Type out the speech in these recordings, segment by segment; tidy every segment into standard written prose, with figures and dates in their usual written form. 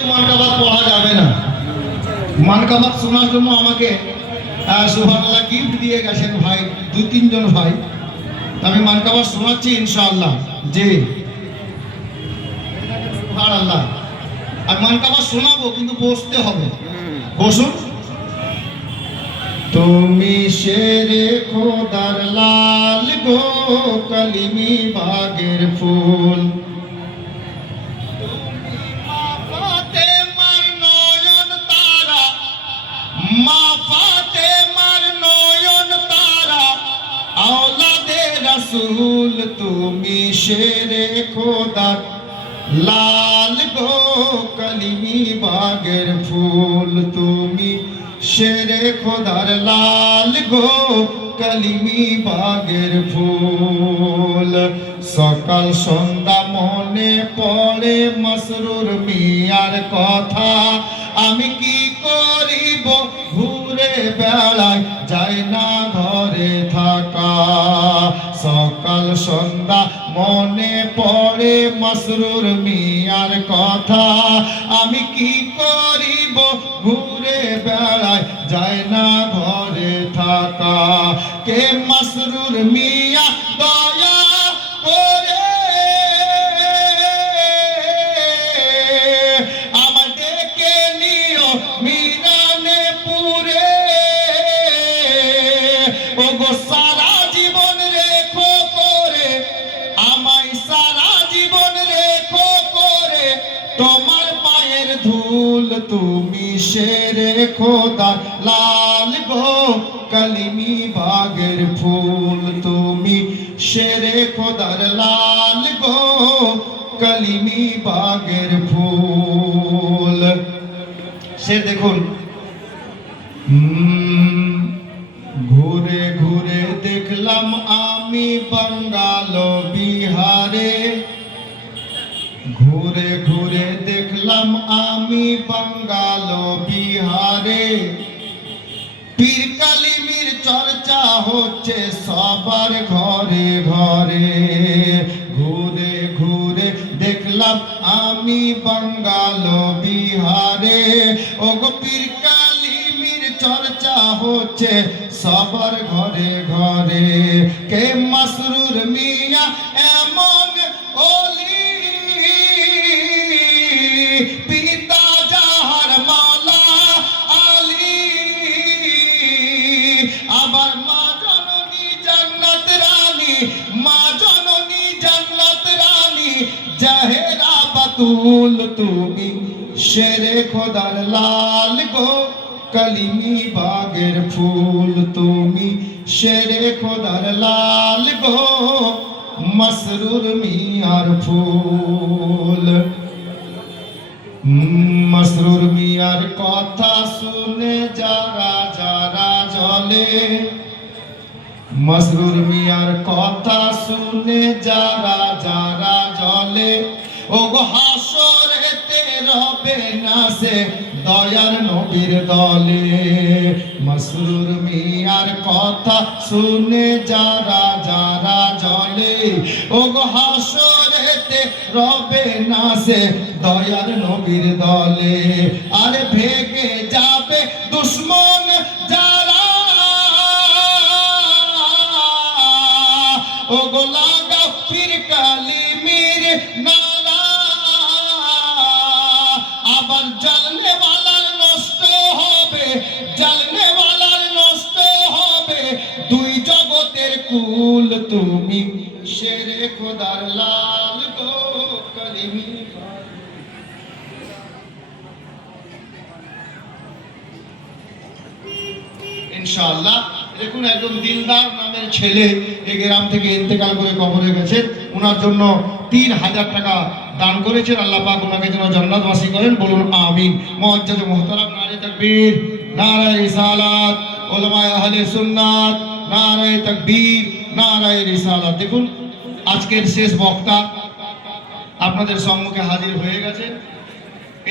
মানকাবাত পড়া যাবে না। মানকাবাত শোনার জন্য আমাকে সুবহানাল্লাহ গিফট দিয়ে গেছেন ভাই, 2-3 জন ভাই। আমি মানকাবাত শোনাচ্ছি ইনশাআল্লাহ। জি সুবহানাল্লাহ। আর মানকাবাত শোনাবো, কিন্তু বসতে হবে। বসুন। তুমি শেরে খোদার লাল গো, কলিমি বাগের ফুল, মা ফাতেমার নয়ন তারা, আওলাদে রাসূল। তুমি শেরে খোদার লাল গো, কলিমি বাগের ফুল। তুমি শেরে খোদার লাল গো, কলিমি বাগের ফুল। সকাল সন্ধ্যা মনে পড়ে মসরুর মিয়ার কথা, আমি কি করিব ঘুরে বেড়াই, যাই না ঘরে থাকা। সকাল সন্ধ্যা মনে পড়ে মসরুর মিয়ার কথা, আমি কি করিব ঘুরে বেড়াই, যাই না ঘরে থাকা। কে মসরুর মিয়া দয়া করে আমার ডেকে নিও মিরানে পুরে। ও গো সারা জীবন রেখো করে, আমায় সারা জীবন রেখো করে, তোমার পায়ের ধুল। তুমি শেরে খোদা লাল গো, কলিমি বাগের ফুল। তুমি শেরে খোদার লাল গো, কলিমি বাগের ফুল। সে দেখুন, ঘুরে ঘুরে দেখলাম আমি বাঙ্গাল বিহারে, ঘুরে ঘুরে দেখলাম আমি বাঙ্গাল বিহারে। পীর কালিমির চর্চা হচ্ছে সবার ঘরে ঘরে। ঘুরে ঘুরে দেখলাম আমি বাঙ্গাল বিহারে, ও গো পীর কালিমির চর্চা হচ্ছে সবার ঘরে ঘরে। কে মসরুর মিয়া এমন ওলি, পিতা যাহার মাওলা আলী, আবার মা জননী জান্নাত রানী, মা জননী জান্নাত রানী জাহেরা বাতুল। তুমি শেরে খোদার লাল গো, কলিমি বাগের ফুল। তুমি শেরে খোদার লাল গো, মসরুর মিয়ার ফুল। মসরুর মিয়ার কথা শুনে যারা যারা জ্বলে, মসরুর মিয়ার কথা শুনে যারা যারা জ্বলে, ও গো হাসরেতে রবে না সে দয়ার নবীর দলে। মসরুর মিয়ার কথা শুনে যারা যারা জ্বলে, ও গো হাসরেতে রবে না সে দয়ার নবীর দলে। আরে ভেগে যাবে দুশ্মন যারা, ও গো লাগাও পীর কালিমির নারা। আবার জ্বলনে ওয়ালার নষ্ট হবে, জ্বলনে ওয়ালার নষ্ট হবে দুই জগতের কুল। তুমি শেরে খোদার লাল গো, কলিমি। ইনশাআল্লাহ দেখুন, একদম দিলদার নামের ছেলে এই গ্রাম থেকে ইন্তেকাল করে কবরে গেছেন। ওনার জন্য 3000 টাকা দান করেছেন। আল্লাহ পাক ওনাকে যেন জান্নাতবাসী করেন, বলুন আমিন। মুআজ্জাজ মুহতারাম, নারে তাকবীর, নারে রিসালাত, উলামায়ে আহলে সুন্নাত, নারে তাকবীর, নারে রিসালাত। দেখুন, আজকের শেষ বক্তা আপনাদের সম্মুখে হাজির হয়ে গেছেন।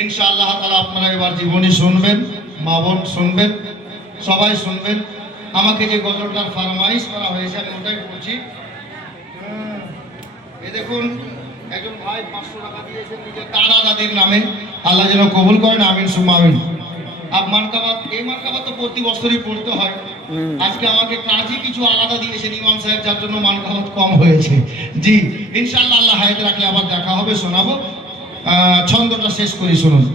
ইনশাআল্লাহ তাআলা আপনারা এবার জীবনী শুনবেন, মা বোন শুনবেন, সবাই শুনবেন। আমাকে যে গজলটার ফরমাইশ করা হয়েছে আমি ওটাই বলছি। এই দেখুন, একজন ভাই 500 টাকা দিয়েছেন নিজের দাদা দাদির নামে, আল্লাহ যেন কবুল করেন, আমিন সুম্মা আমিন। মানকাবাত, এই মানকাবাত তো প্রতি বছরই পড়তে হয়। আজকে আমাকে কাজী কিছু আলাদা দিয়েছেন ইমাম সাহেব, যার জন্য মানকাবাত কম হয়েছে। জি ইনশাআল্লাহ, আল্লাহ হায়াত রাখলে আবার দেখা হবে, শোনাবো। ছন্দটা শেষ করি, শুনুন।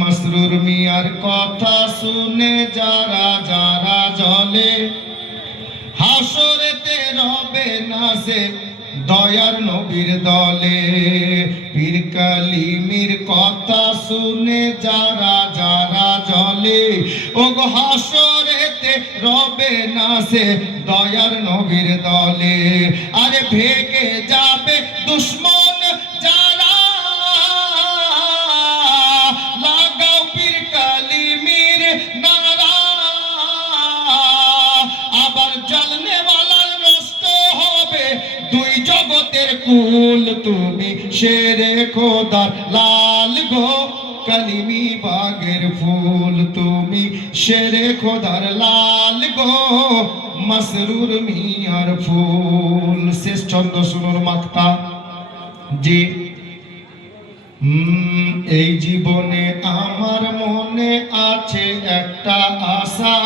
মাসরুর মিয়ার কথা শুনে যারা যারা জলে, হাসরেতে রবে না সে দয়ার নবীর দলে। পীর কালিমির কথা শুনে যারা যারা জলে, ও গো হাসরেতে রবে না সে দয়ার নবীর দলে। আরে ভেগে যাবে দুশ্মন যারা, লাগাও পীর কালিমির নারা। আবার জ্বলনে ওয়ালার নষ্ট হবে দুই জগতের কুল, তুমি শেরে খোদার লাল গো কালিমি বাগের ফুল, তুমি শেরে খোদার লাল গো মাসরুর মিয়ার ফুল। শেষ ছন্দ শুনুন মাক্তা। জি এই জীবনে আমার মনে আছে একটা আশা,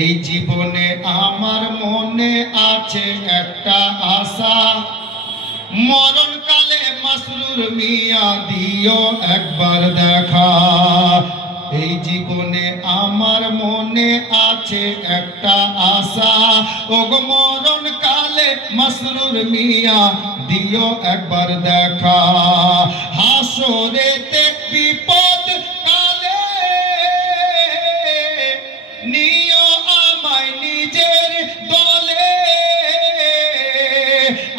এই জীবনে আমার মনে আছে একটা আশা। মরণকালে মাসরুর মিয়া দিও একবার দেখা। এই জীবনে আমার মনে আছে একটা আশা, ও গো মরণকালে মাসরুর মিয়া দিও একবার দেখা। হাসরেতে বিপদ কালে নিও আমায় নিজের দলে।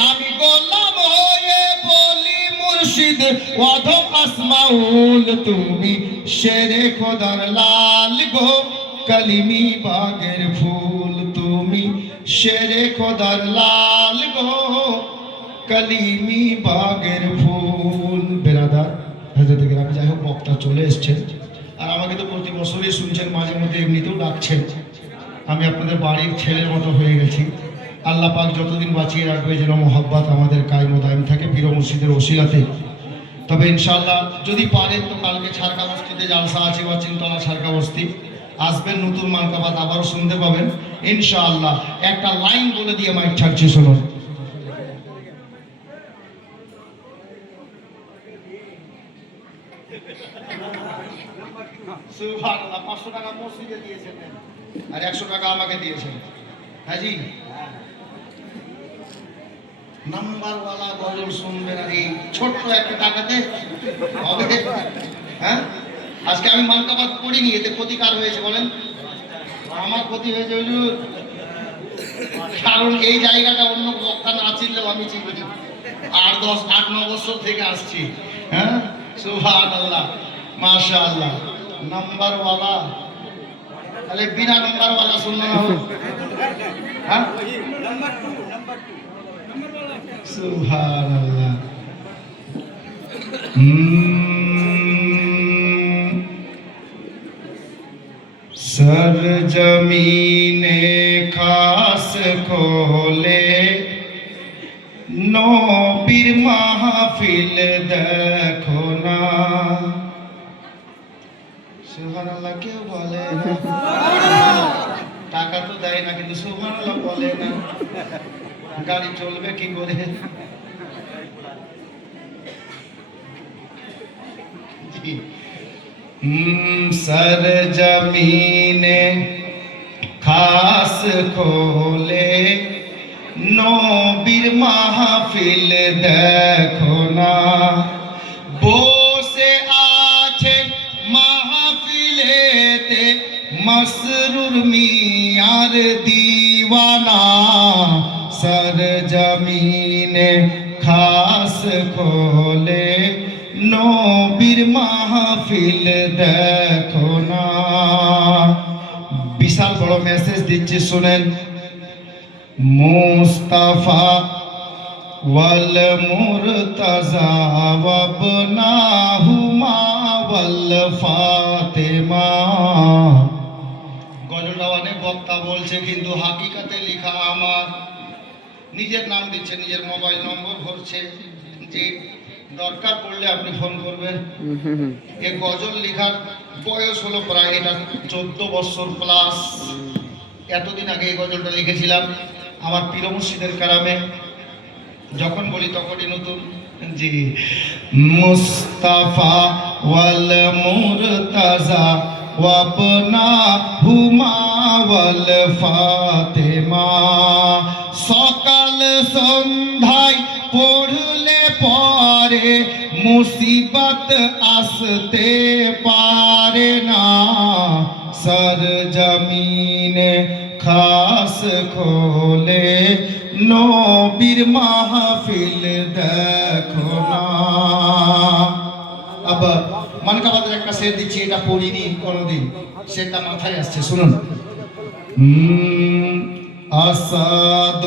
আমি গোলাম হয়ে বলি মুর্শিদ ওয়াধম আসমাউল, তুমি শেরে খোদার লাল গো কালিমি বাগের ফুল, তুমি শেরে খোদার লাল গো কালিমি বাগের ফুল। বেরাদার হাজরত গ্রামে, যাই হোক বক্তা চলে এসছেন, আর আমাকে তো প্রতি বছরই শুনছেন, মাঝে মধ্যে এমনিতেও ডাকছেন। আমি আপনাদের বাড়ির ছেলের মতো হয়ে গেছি। আল্লাহ পাক যতদিন বাঁচিয়ে রাখবে যেন মোহাব্বত আমাদের কায়েম ও দায়েম থাকে পীর মুর্শিদের ওসিলাতে। তবে ইনশাআল্লাহ যদি পারেন তো কালকে ছারকা বস্তিতে জালসা আছে, বা চিন্তলা ছারকা বস্তি আসবেন, নতুন মানকাবাত আবারও শুনতে পাবেন ইনশাআল্লাহ। একটা লাইন বলে দিয়ে মাইক ছাড়ছি, শুনুন। সুবহানাল্লাহ, 500 টাকা মসজিদে দিয়েছেন আর 100 টাকা আমাকে দিয়েছেন। হাজি নাম্বারওয়ালা গজল শুনবেন আর এই ছোট্ট একটা টাকাতে হবে? হ্যাঁ, আজকে আমি মানকাবাত পড়িনি, এতে ক্ষতিকার হয়েছে বলেন? আমার ক্ষতি হয়েছে হুজুর, কারণ এই জায়গাটা অন্য বক্তা না চিনলেও আমি চিনি। 8-9 বছর থেকে আসছি। হ্যাঁ, সুবহানাল্লাহ, মাশাআল্লাহ। নাম্বারওয়ালা, তাহলে বিনা নাম্বারওয়ালা শুনলো না? হ্যাঁ, সুবহানাল্লাহ। সর জমিনে খাস খোলে নবীর মাহফিল দেখো না। সুবহানাল্লাহ কেউ বলে না, টাকা তো দেয় না কিন্তু সুবহানাল্লাহ বলে না। গাড়ি চলবে কি করে? সর জমিনে খাস খোলে নবীর মাহফিল দেখো না। বসে আছে মাহফিলেতে মাসরুর মিয়ার দিওয়ানা। সর জমিনে খাস খোলে নবীর মাহফিল দেখো না। বিশাল বড় মেসেজ দিচ্ছি, শুনেন। মুস্তাফা ওয়াল মুরতাজা ওয়াবনাহুমা ওয়াল ফাতেমা। গজলটা অনেক বক্তা বলছে কিন্তু হাকিকাতে লেখা আমার নিজের নাম দিচ্ছে, নিজের মোবাইল নম্বর ভরছে, যে দরকার পড়লে আপনি ফোন করবেন। এ গজল লেখার বয়স হলো প্রায় এটা 14 বছর প্লাস। এতদিন আগে এই গজলটা লিখেছিলাম আমার পীর মুর্শিদের কারামে, যখন বলি তখনই নতুন। জি, মুস্তাফা ওয়াল মুরতাজা ওয়াবনা হুমা ওয়াল ফাতেমা, সকাল সন্ধ্যায় পড়লে পরে মুসিবত আসতে পারে না, সর জমিনে খাস খোলে নবীর মাহফিল দেখো না। আবার মানকাবাদের একটা শের দিচ্ছি, এটা পড়িনি কোনোদিন, সেটা মাথায় আসছে, শুনুন। আসাদ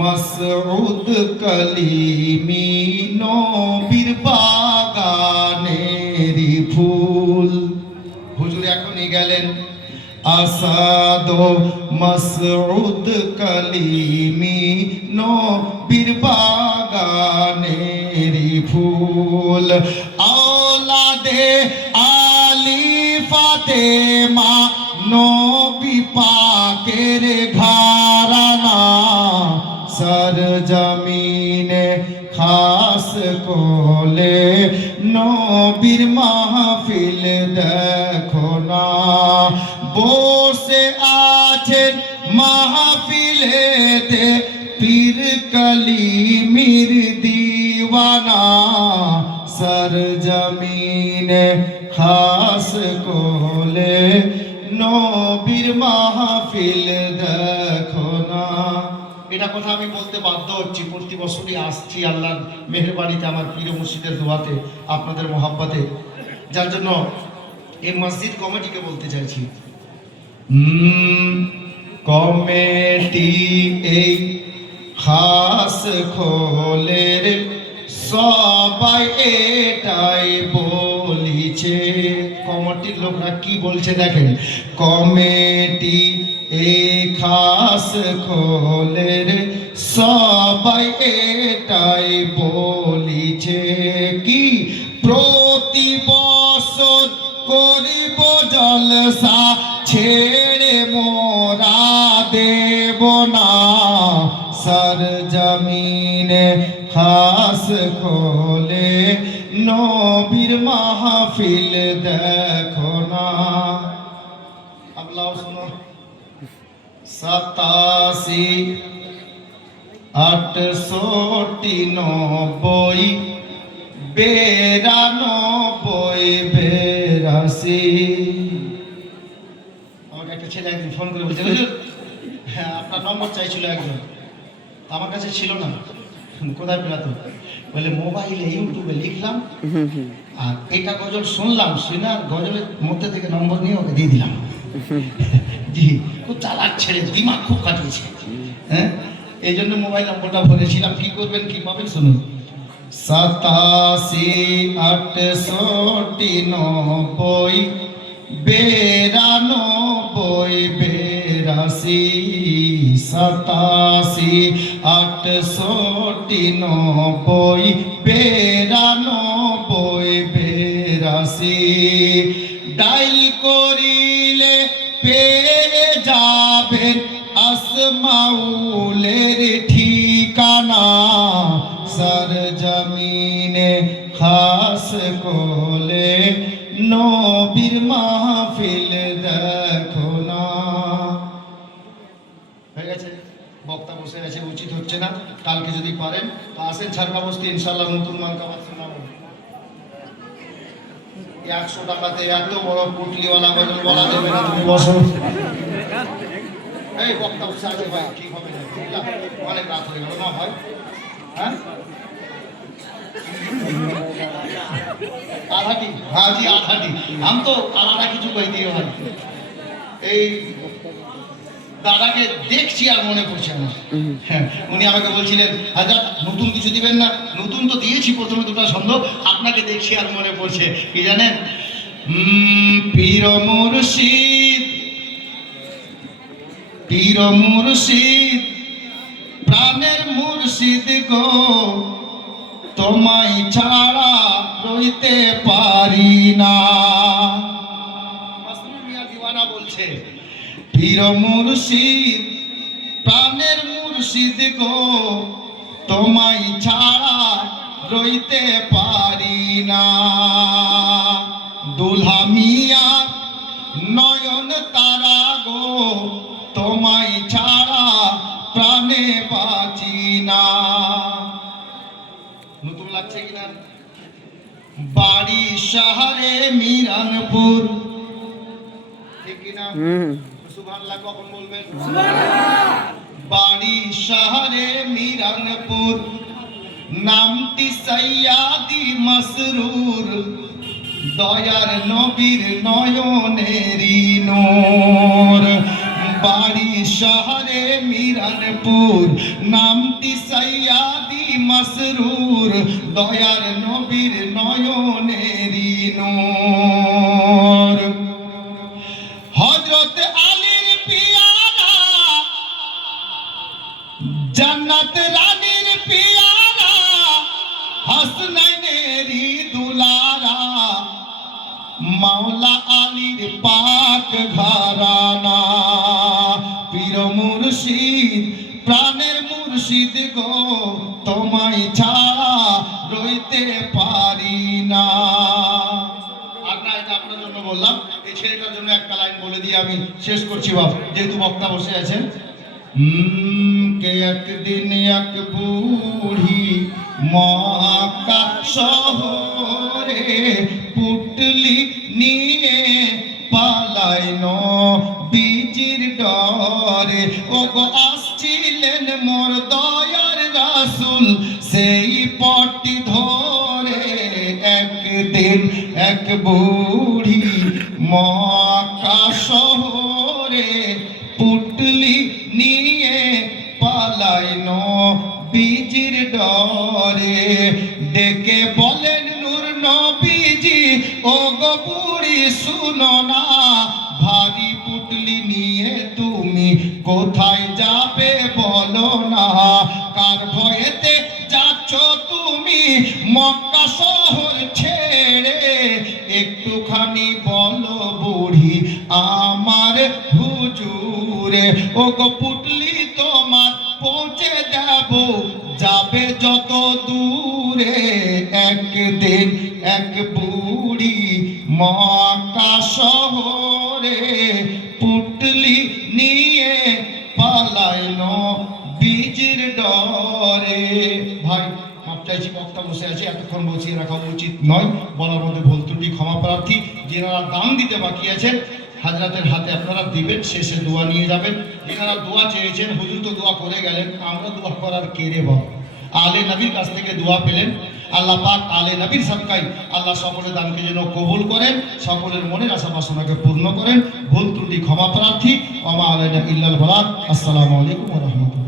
মাসউদ কলিমি নবীর বাগানেরি ফুল। হুজুর এখনই গেলেন। আসাদ মাসউদ কলিমি নবীর বাগানেরি ফুল, আওলাদে আলী ফাতেমা নবী পাকের ঘরানা, সর জমিনে খাস কোলে নবীর মাহফিল দেখো না, বসে আছেন মাহফিলেতে পীর কলিমির দিওয়ানা, সর জমিনে খাস কোলে নবীর মাহফিল দেখো না। এটা কথা আমি বলতে বাধ্য হচ্ছি, প্রতি বছরই আসছি আল্লাহর মেহেরবানিতে, আমার পীর মুর্শিদের দোয়াতে, আপনাদের মহাব্বতে, যার জন্য এই মসজিদ কমিটিকে বলতে চাইছি, কমিটি এই খাস খোলের সবাই এটাই বলিছে। কমিটির লোকরা কি বলছে দেখেন, কমিটি এই খাস খোলের সবাই এটাই বলিছে, কি প্রতি বছর করিব জলসা, ছেড়ে মোরা দেব না, সর জমিনে খাস খোলে নবীর মাহফিল দেখো না। আল্লাহ শুনো, 87 68 90 92 82। আমাকে একটা ছেলে একদিন ফোন করে বলছে, হ্যাঁ আপনার নম্বর চাইছিল একজন, আমার কাছে ছিল না। কোথায় পেলা তো? বলে মোবাইলে ইউটিউবে লিখলাম আর এটা গজল শুনলাম, শুনে গজলের মধ্যে থেকে নম্বর নিয়ে ওকে দিয়ে দিলাম। জি, খুব চালাক ছেড়ে, দিমাগ খুব কাটিয়েছে। হ্যাঁ, এই জন্য মোবাইল নম্বরটা ভরেছিলাম। কি করবেন, কি পাবেন শুনুন, 87 68 90 92 82। 87 68 90 92 82। ডাইল করিলে পেয়ে যাবেন আসমাউলের ঠিকানা, সর জমিনে খাস কোলে নবীর মাহফিল দেখো না। হয়ে গেছে, বক্তা বসে গেছে, উচিত হচ্ছে না। কালকে যদি পারেন তো আসেন ছাড়কা বস্তি, ইনশাল্লাহ নতুন মানকাবাদ শোনাবো। 100 টাকাতে এত বড় পুটলিওয়ালা গজল বলা যাবে না, তুমি বসো। এই বক্তা বসে আছে ভাই, ঠিক হবে না, অনেক রাত হয়ে গেল না ভাই। হ্যাঁ आधा हाँ जी आधा हम तो आलादा কিছু কই দিও ভাই। এই দাদাকে দেখছি আর মনে পড়ছে না। হ্যাঁ, উনি আমাকে বলছিলেন হাজার নতুন কিছু দিবেন না। নতুন তো দিয়েছি প্রথমে দুটো ছন্দ, আপনাকে দেখছি আর মনে পড়ছে কি জানেন, পীর মুর্শিদ পীর মুর্শিদ প্রাণের মুর্শিদ গো তোমায় ছাড়া রইতে পারি না। মাসরুর মিয়া দিওয়ানা বলছে, পীর মুর্শিদ প্রাণের মুর্শিদ গো তোমায় ছাড়া রইতে পারি না। দুলহা মিয়া নয়ন তারা গো তোমায় ছাড়া প্রাণে বাঁচি না। নতুন লাগছে কিনা? বাড়ি শহরে মিরানপুর, ঠিক কিনা? সুবহানাল্লাহ কখন বলবেন? বাড়ি শহরে মিরানপুর, নামটি সৈয়াদি মসরুর, দয়ার নবীর নয়নেরি নূর। বাড়ি শহরে মিরানপুর, নামটি সৈয়াদি মসরুর, দয়ার নবীর নয়নেরি নূর। হযরত আলীর পিয়ারা, জান্নাত রানীর পিয়ারা, হাসনাইনেরি দুলারা, মাওলা আলীর পাক ঘরানা। পীর মুর্শিদ প্রাণের মুর্শিদ গো তোমায় ছাড়া রইতে পারি না। আর না, এটা আপনার জন্য বললাম, এই ছেলেটার জন্য একটা লাইন বলে দিয়ে আমি শেষ করছি বাপ, যেহেতু বক্তা বসে আছেন। কে একদিন এক বুড়ি মক্কা শহরে পুটলি নিয়ে পালাইন বীজির ডরে। ও গো আসছিলেন মোর দয়ার রাসূল সেই পটি ধরে। একদিন এক বুড়ি মক্কা শহরে পুটলি নিয়ে পালাইন বীজির ডরে। ডেকে বলেন নূর নবীজি, ও গো বুড়ি শুনো না, ভারী পুটলি নিয়ে তুমি কোথায় যাবে বলো না। কার ভয়েতে যাচ্ছ তুমি মক্কা শহর ছেড়ে, একটুখানি বলো বুড়ি আমার হুজুরে। ও গো পুটলি তোমার পৌঁছে দেব, যাবে যত দূরে। একদিন এক বুড়ি মক্কা শহরে পুটলি নিয়ে পালাইন বীজির ডরে। ভাই মাপ চাইছি, বক্তা বসে আছে, এতক্ষণ বসিয়ে রাখা উচিত নয়, বলার মধ্যে ভুল ত্রুটি ক্ষমা প্রার্থী। যারা দান দিতে বাকি আছেন হাজরাতের হাতে আপনারা দিবেন, শেষে দোয়া নিয়ে যাবেন। যারা দোয়া চেয়েছেন, হুজুর তো দোয়া করে গেলেন, আমরা দোয়া করার কে রে বাবা? আলে নবীর কাছ থেকে দোয়া পেলেন, আল্লাহ পাক আলে নবীর সাদকায় আল্লাহ সকলের দানকে যেন কবুল করেন, সকলের মনের আশা বাসনাকে পূর্ণ করেন। ভুল ত্রুটি ক্ষমা প্রার্থী। ওয়া মা আলাইনা ইল্লাল বালাগ। আসসালামু আলাইকুম ওয়া রাহমাতুল্লাহ।